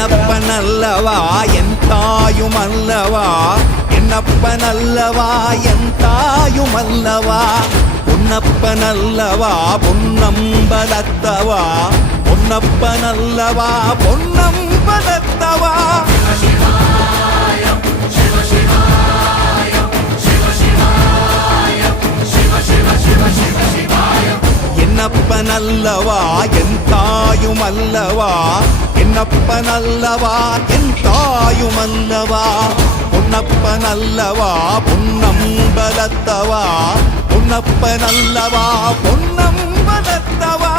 என்னப்பனல்லவா என் தாயுமல்லவா, என்னப்பனல்லவா என் தாயுமல்லவா, பொன்னப்பனல்லவா பொன்னம்பலத்தவா, பொன்னப்பனல்லவா பொன்னம்பலத்தவா. என்னப்பனல்லவா என் தாயுமல்லவா, என்னப்பனல்லவா என் தாயுமல்லவா, பொன்னப்பனல்லவா பொன்னம்பலத்தவா, பொன்னப்பனல்லவா பொன்னம்பலத்தவா.